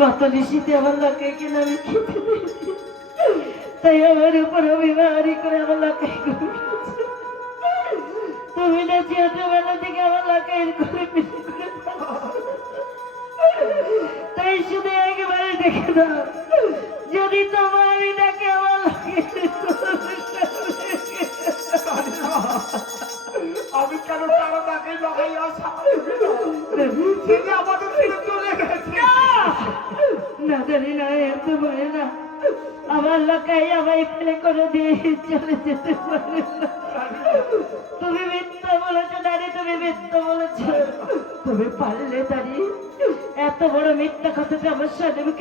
গত নিশীতে আমার লোকে কিনা আমি খেতে দিয়েছি, তাই আমার উপর অভিমানী করে আমার লোকে তুমি না ছোটবেলা থেকে আমার লোকে করে তাই শুধু একেবারে দেখে দাও, যদি তোমার আমি ডাকে আমার লোকে আমি কেন কারো তাকে লাগাই আসা আমাদের চলে গেছে না জানি না, এতে পারে না, আমার লোকাই আমায় ফেলে করে দিয়ে চলে যেতে পারে না। তুমি মিথ্যা বলেছো দাঁড়ি, তুমি মিথ্যা বলেছো। তুমি পারলে দাঁড়ি এত বড় মিথ্যা কথাটা আমার সাথে